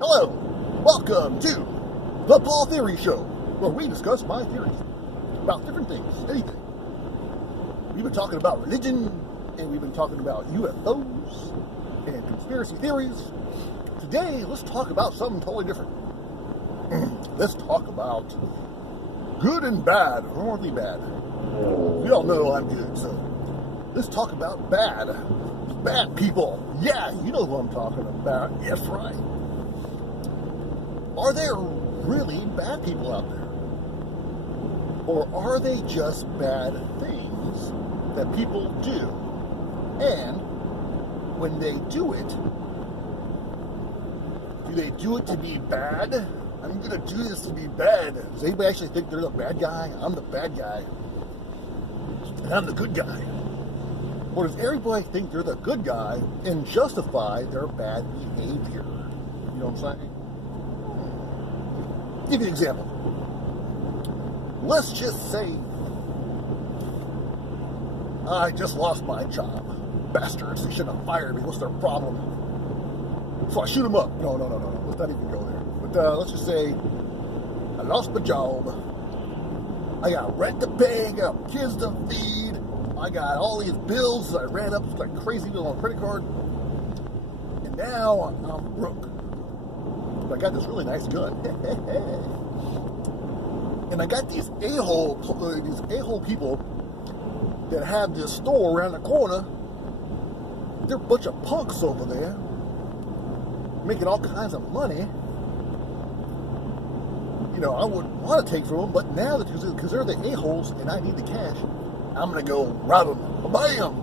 Hello, welcome to the Paul Theory Show, where we discuss my theories about different things, anything. We've been talking about religion, and we've been talking about UFOs and conspiracy theories. Today, let's talk about something totally different. Let's talk about good and bad, or morally bad. We all know I'm good, so let's talk about bad people. Yeah, you know who I'm talking about. Yes, right. Are there really bad people out there? Or are they just bad things that people do? And when they do they do it to be bad? I'm going to do this to be bad. Does anybody actually think they're the bad guy? I'm the bad guy. And I'm the good guy. Or does everybody think they're the good guy and justify their bad behavior? You know what I'm saying? Give you an example. Let's just say I just lost my job. Bastards, they shouldn't have fired me. What's their problem? So I shoot them up. No. Let's not even go there. But let's just say I lost my job. I got rent to pay, I got kids to feed, I got all these bills I ran up like crazy on a credit card. And now I'm broke. I got this really nice gun. And I got these a-hole people that have this store around the corner. They're a bunch of punks over there, making all kinds of money. You know, I wouldn't want to take from them, but now that because they're the a-holes and I need the cash, I'm going to go rob them. Bam!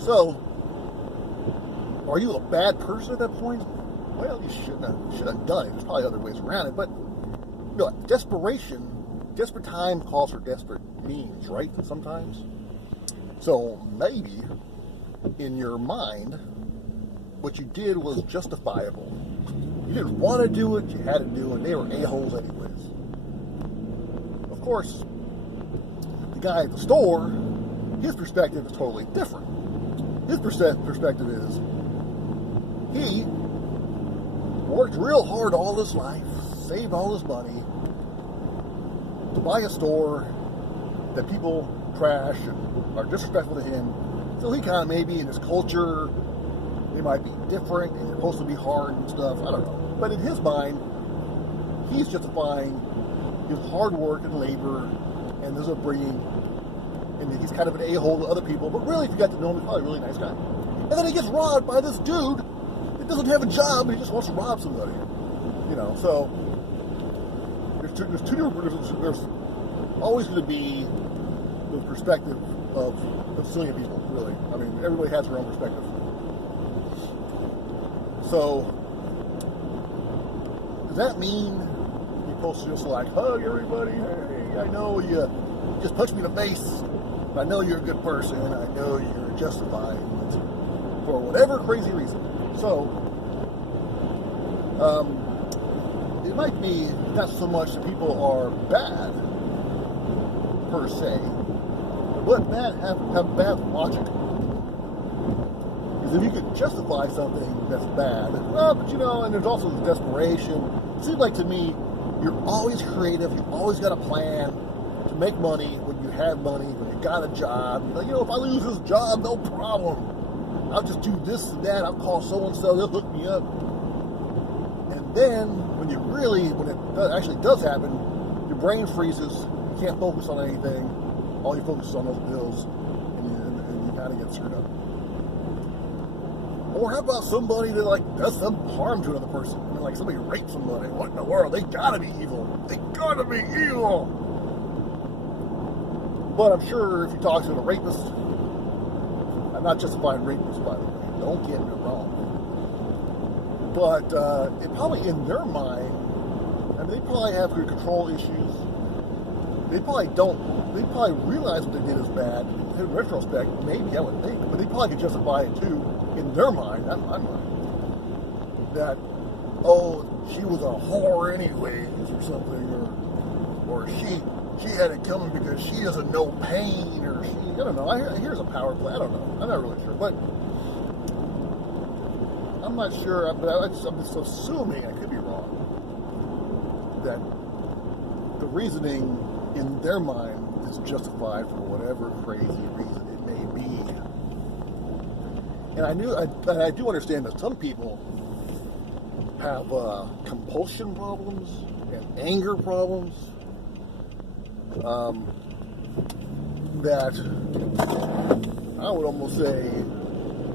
So, are you a bad person at that point? Well, you should have done it. There's probably other ways around it, but you know, desperate time calls for desperate means, right? Sometimes. So maybe in your mind, what you did was justifiable. You didn't want to do it, you had to do it. They were a-holes anyways. Of course, the guy at the store, his perspective is totally different. His perspective is, he worked real hard all his life, saved all his money to buy a store that people trash and are disrespectful to him. So he kind of maybe in his culture, they might be different and they're supposed to be hard and stuff. I don't know. But in his mind, he's justifying his hard work and labor and his upbringing. And he's kind of an a-hole to other people. But really, if you got to know him, he's probably a really nice guy. And then he gets robbed by this dude that doesn't have a job, and he just wants to rob somebody. You know, so there's always going to be the perspective of civilian people, really. I mean, everybody has their own perspective. So, does that mean you're supposed to just like hug everybody? Hey, I know you just punched me in the face, but I know you're a good person, and I know you're justified for whatever crazy reason. So, it might be not so much that people are bad, per se, but have bad logic. Because if you could justify something that's bad, well, but you know, and there's also the desperation. It seems like to me, you're always creative, you've always got a plan to make money when you have money, when you got a job. You're like, you know, if I lose this job, no problem. I'll just do this and that. I'll call so-and-so. They'll hook me up. And then, when it actually does happen, your brain freezes. You can't focus on anything. All you focus is on those bills. And you kind of get screwed up. Or how about somebody that, like, does some harm to another person? I mean, like, somebody rapes somebody. What in the world? They gotta be evil. They gotta be evil. But I'm sure if you talk to a rapist, I'm not justifying rapists, by the way. Don't get me wrong. But it probably in their mind, I mean, they probably have good control issues. They probably realize what they did is bad. In retrospect, maybe I would think, but they probably could justify it too in their mind, not my mind. That, oh, she was a whore anyways, or something, or she had it coming because she doesn't know pain, or she, I don't know. Here's a power play. I don't know. I'm not really sure, but I'm I'm not sure, but I'm just assuming, I could be wrong, that the reasoning in their mind is justified for whatever crazy reason it may be. And I do understand that some people have compulsion problems and anger problems that I would almost say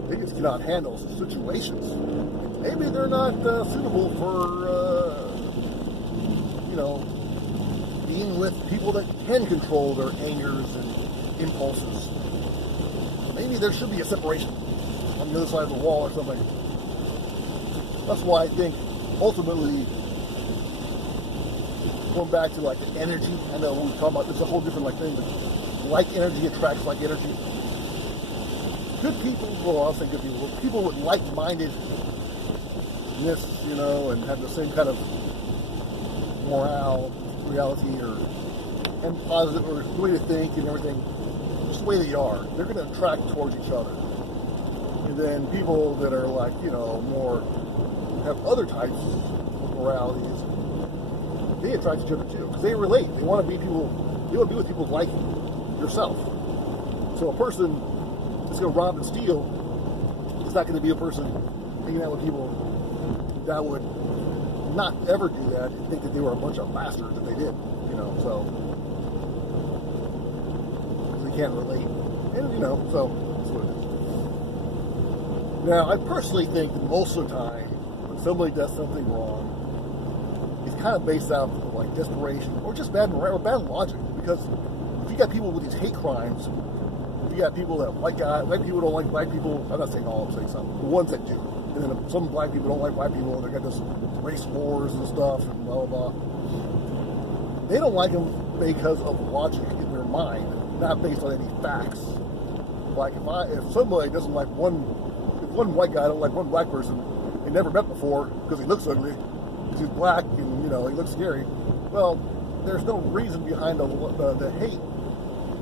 they just cannot handle situations. Maybe they're not suitable for, being with people that can control their angers and impulses. So maybe there should be a separation on the other side of the wall or something. That's why I think ultimately, going back to like the energy, I know we talk about it's a whole different thing, but like energy attracts like energy. Good people, well, I'll say good people with like-mindedness, and have the same kind of reality, and positive, or the way to think and everything, just the way they are, they're going to attract towards each other. And then people that are like, more, have other types of moralities, they attract each other too, because they relate. They want to be with people like yourself. So a person that's going to rob and steal is not going to be a person hanging out with people that would not ever do that and think that they were a bunch of bastards if they did, so because they can't relate, and so that's what it is. Now, I personally think that most of the time when somebody does something wrong, it's kind of based out of like desperation or just bad morale or bad logic, because if you got people with these hate crimes, if you got people that white people don't like black people, I'm not saying all, I'm saying some, the ones that do. And then some black people don't like white people, and they got this race wars and stuff, and blah, blah, blah. They don't like them because of logic in their mind, not based on any facts. Like, if somebody doesn't like if one white guy don't like one black person they never met before because he looks ugly, because he's black, and, he looks scary, well, there's no reason behind the hate,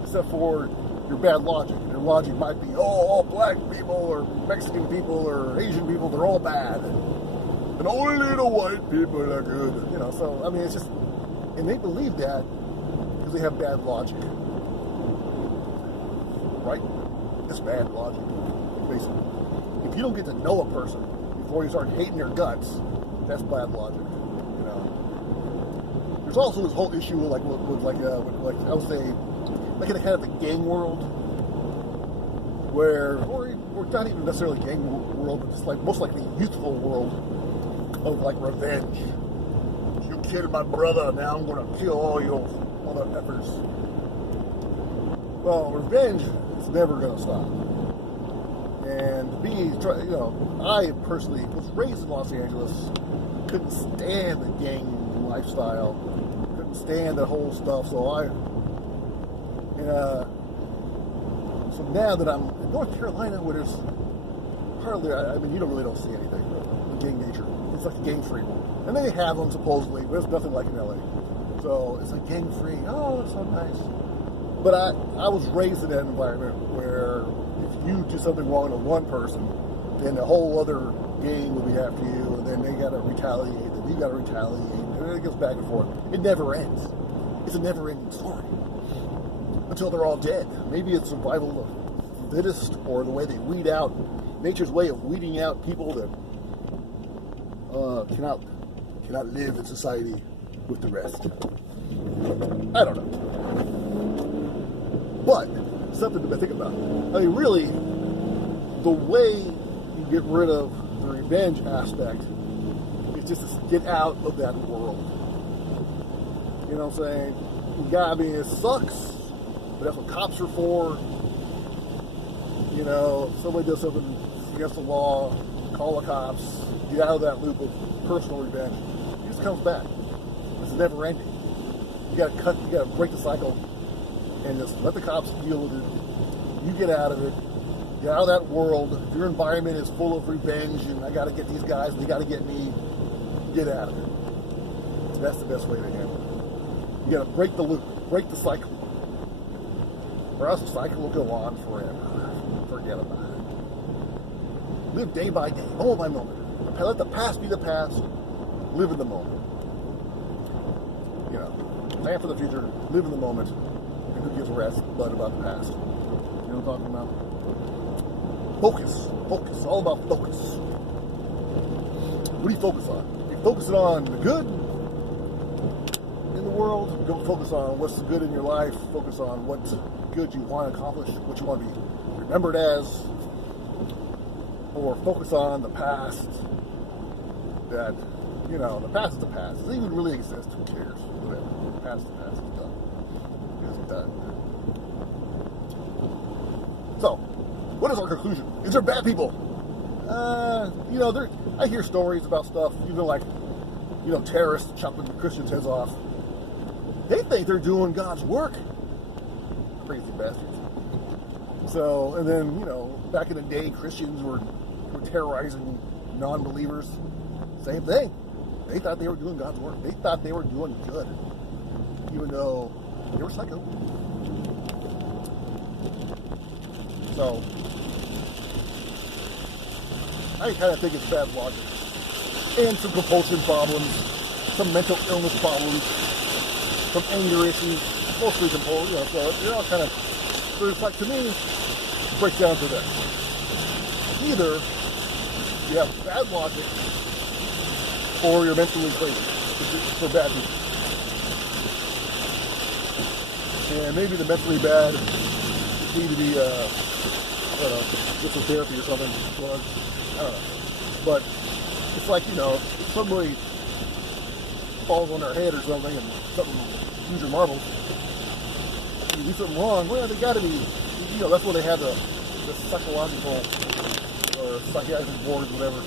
except for your bad logic. And your logic might be, all black people or Mexican people or Asian people, they're all bad. And only the white people are good. So, I mean, it's just, and they believe that because they have bad logic. Right? It's bad logic, basically. If you don't get to know a person before you start hating their guts, that's bad logic. There's also this whole issue with I would say, like in a kind of the gang world, or not even necessarily gang world, but just like most likely youthful world of like revenge. You killed my brother, now I'm going to kill all your mother effers. Well, revenge is never going to stop. And I personally was raised in Los Angeles, couldn't stand the gang lifestyle, couldn't stand the whole stuff, so now that I'm in North Carolina, where there's hardly, you don't see anything, the gang nature. It's like a gang-free one. And they have them, supposedly, but it's nothing like in LA. So it's like gang-free. Oh, it's so nice. But I was raised in that environment where if you do something wrong to one person, then the whole other gang will be after you, and then they got to retaliate, and you got to retaliate, and it goes back and forth. It never ends. It's a never-ending story. Until they're all dead. Maybe it's survival of the fittest, or the way they weed out, nature's way of weeding out people that cannot live in society with the rest. I don't know. But something to think about. I mean, really, the way you get rid of the revenge aspect is just to get out of that world. You know what I'm saying? It sucks. But that's what cops are for. If somebody does something against the law, call the cops, get out of that loop of personal revenge. It just comes back. It's never ending. You gotta break the cycle and just let the cops deal with it. You get out of it. Get out of that world. If your environment is full of revenge and I gotta get these guys and they gotta get me, get out of it. That's the best way to handle it. You gotta break the loop, break the cycle. Or else the cycle will go on forever. Forget about it. Live day by day, moment by moment. Let the past be the past. Live in the moment. You know, plan for the future. Live in the moment. And who gives a rat's butt about the past? You know what I'm talking about? Focus. Focus. All about focus. What do you focus on? You focus on the good in the world. Don't focus on what's good in your life. Focus on what's good you want to accomplish, what you want to be remembered as. Or focus on the past. That, you know, the past is the past. Does it even really exist? Who cares? Whatever. The past is the past. It's done. It's done. So, what is our conclusion? Is there bad people? You know, I hear stories about stuff, even like, you know, terrorists chopping the Christians' heads off. They think they're doing God's work. Crazy bastards. So, and then, you know, back in the day, Christians were terrorizing non-believers. Same thing. They thought they were doing God's work. They thought they were doing good. Even though they were psycho. So, I kind of think it's bad logic. And some compulsion problems, some mental illness problems, some anger issues, mostly compulsion, you know, so they're all kind of, so it's like, to me, it breaks down to this. Either you have bad logic, or you're mentally crazy for bad people. And maybe the mentally bad need to be, I don't know, get some therapy or something, drugs, I don't know. But it's like, you know, if somebody falls on their head or something and something, huge or marbles, you do something wrong, well, they gotta be, you know, that's when they have the psychological or psychiatric boards, whatever.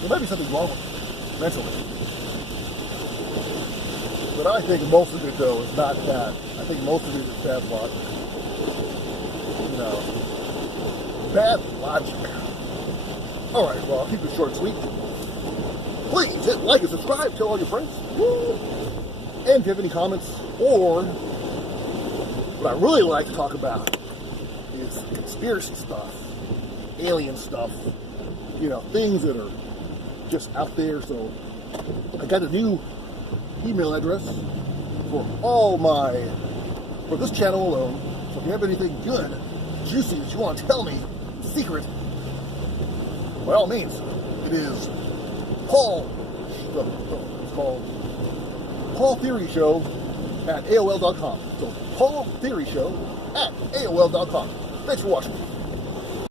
There might be something wrong with them. Mentally. But I think most of it, though, is not that. I think most of it is bad logic. You know, bad logic. All right, well, I'll keep it short and sweet. Please hit like and subscribe. Tell all your friends. Woo! And if you have any comments, or what I really like to talk about is conspiracy stuff, alien stuff, you know, things that are just out there. So I got a new email address for this channel alone. So if you have anything good, juicy that you want to tell me, secret, by all means, it is it's called Paul Theory Show at AOL.com. So Paul Theory Show at AOL.com. Thanks for watching.